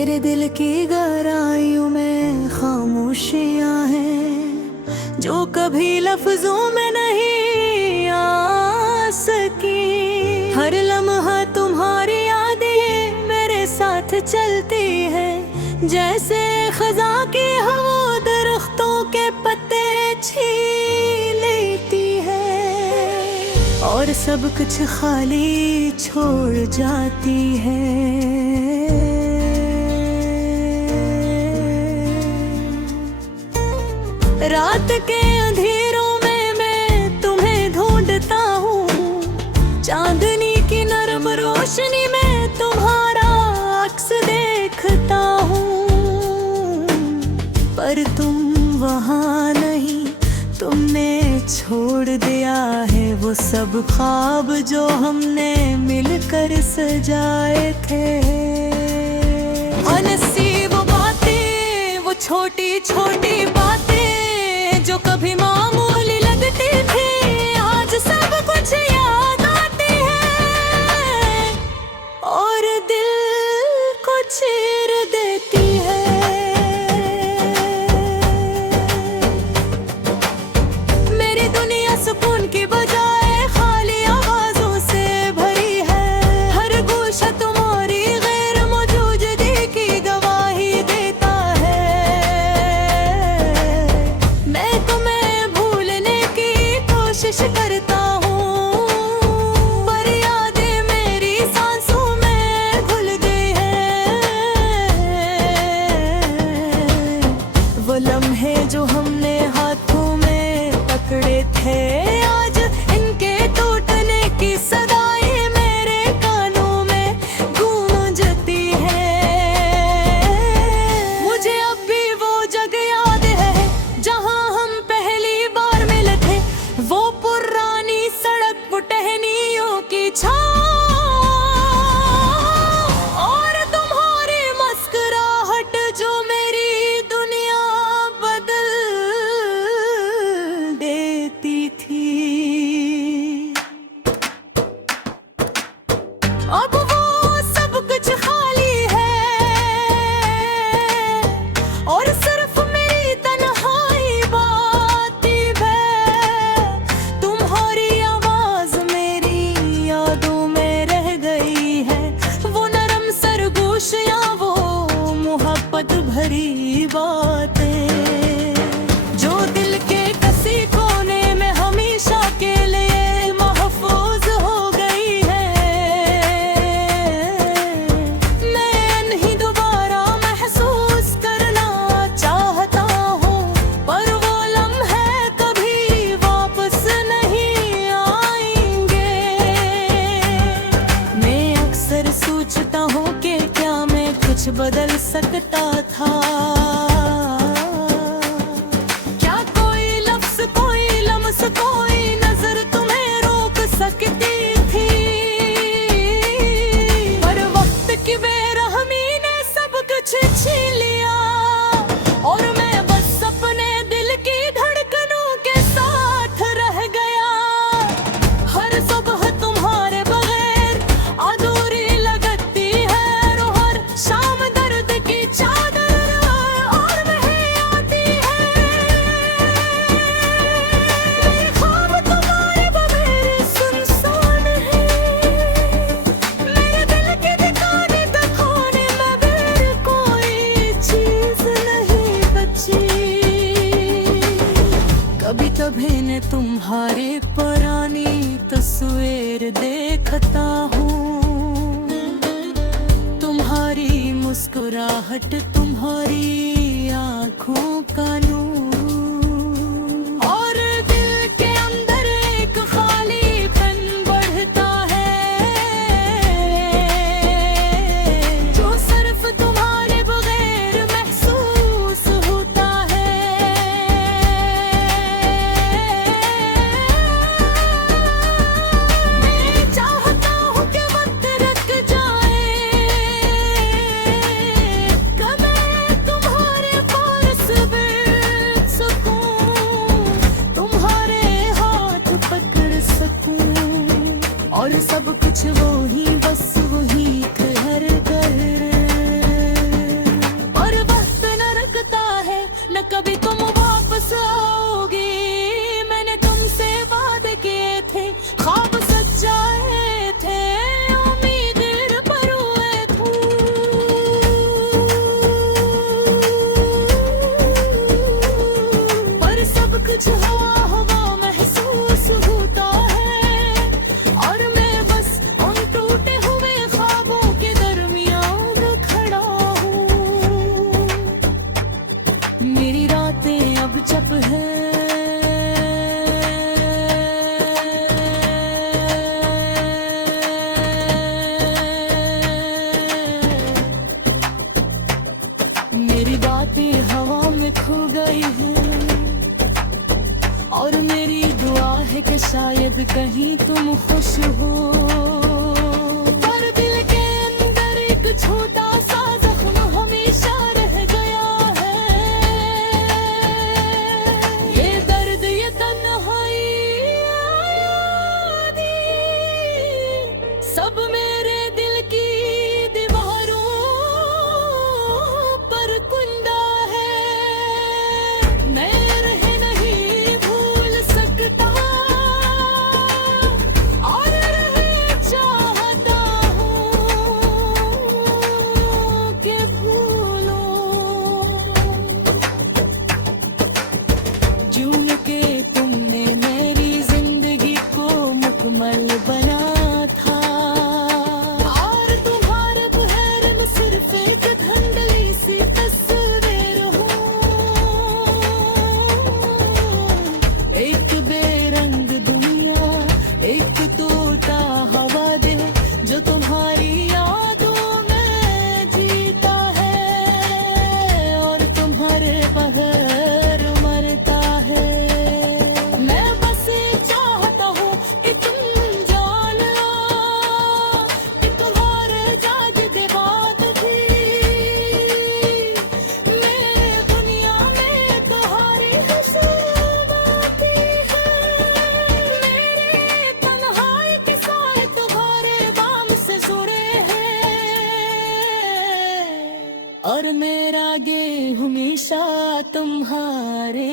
मेरे दिल की गहराइयों में खामोशियां हैं जो कभी लफ्जों में नहीं आ सकी। हर लम्हा तुम्हारी यादें मेरे साथ चलती है, जैसे खजा की हवा दरख्तों के पत्ते छीन लेती है और सब कुछ खाली छोड़ जाती है। रात के अंधेरों में मैं तुम्हें ढूंढता हूँ, चांदनी की नरम रोशनी में तुम्हारा अक्स देखता हूँ, पर तुम वहाँ नहीं। तुमने छोड़ दिया है वो सब ख्वाब जो हमने मिलकर सजाए थे। अनसीब बातें, वो छोटी छोटी बातें जो कभी मामूली लगती थी, आज सब कुछ याद आती है और दिल को चीर देती है। मेरी दुनिया सुकून की बजाय खाली आवाजों से भरी है। हर गोशा तुम्हारी गैर मौजूदगी की गवाही देता है। मैं तुम्हें भूलने की कोशिश करता हूँ, पर यादें मेरी सांसों में घुल गई हैं। वो लम्हे जो हमने हाथों में पकड़े थे, आज इनके टूटने की सदाएं मेरे कानों में गूंजती हैं। मुझे अब भी वो जगह याद है जहां हम पहली बार मिले थे, वो पुरानी सड़क, वो टहनियों की छाँव और तुम्हारी मुस्कुराहट जो मेरी दुनिया बदल देती थी। अब वो सब कुछ खाली है और सिर्फ मेरी तन्हाई बाकी है। तुम्हारी आवाज मेरी यादों में रह गई है, वो नरम सरगोशियां, वो मोहब्बत भरी बातें जो दिल के किसी कोने में हमेशा के लिए महफूज हो गई है। मैं नहीं दोबारा महसूस करना चाहता हूँ, पर वो लम्हे कभी वापस नहीं आएंगे। मैं अक्सर सोचता हूँ कि क्या मैं कुछ बदल सकता था, क्या कोई लफ्ज, कोई लम्स, कोई नजर तुम्हें रोक सकती थी, पर वक्त की बेरहमी ने सब कुछ छीन लिया और मैं बस अपने दिल की धड़कनों के साथ रह गया। हर सुबह तुम्हारे बगैर अधूरी लगती है, और हर शाम दर्द की चादर और वही आती है। मेरे ख्वाब तुम्हारे बगैर सुनसान है, मेरे दिल के ठिकाने तक खोने मगर कोई चीज नहीं बची। कभी कभी ने तुम्हारे पुरानी तस्वीर देखता हूँ, तुम्हारी मुस्कुराहट, तुम्हारी आंखों का नूर, और दिल के अंदर एक खालीपन बढ़ता है जो सिर्फ तुम्हारे बगैर महसूस होता है। मैं चाहता हूँ कि वक्त रुक जाए, कि मैं तुम्हारे पास न कभी तुम वापस आओगी। मैंने तुमसे वादे किए थे, ख्वाब सच्चाए थे, उम्मीदें पर हुए थे। पर सब कुछ हवा हवा महसूस होता है, और मैं बस उन टूटे हुए ख्वाबों के दरमियान खड़ा हूँ। मेरी रातें अब चप है, मेरी बातें हवा में खो गई हैं, और मेरी दुआ है कि शायद कहीं तुम खुश हो। पर दिल के अंदर एक छोटा सा जख्म हमेशा रह गया है। ये दर्द, ये तन्हाई, यादें, सब मेरे दिल की दीवारों पर कुंदा है। मैं रह नहीं भूल सकता, और रह चाहता हूँ कि भूलो। जून के तुमने मेरी जिंदगी को मुकम्मल बना था, और तुम्हारे बहर में सिर्फ एक धुंधली सी तस्वीर हूँ। एक बेरंग दुनिया, एक टूटा हवा दिल, जो तुम्हारी यादों में जीता है, और तुम्हारे बगैर मरता है। मैं बस चाहता हूँ कि तुम जान लो, एक बार जाग दे बात थी। मैं दुनिया में तुम्हारी हसरत आती है। मेरे तन्हाई के साए तुम्हारे बाम से जुड़े हैं, और मेरा गे हमेशा तुम्हारे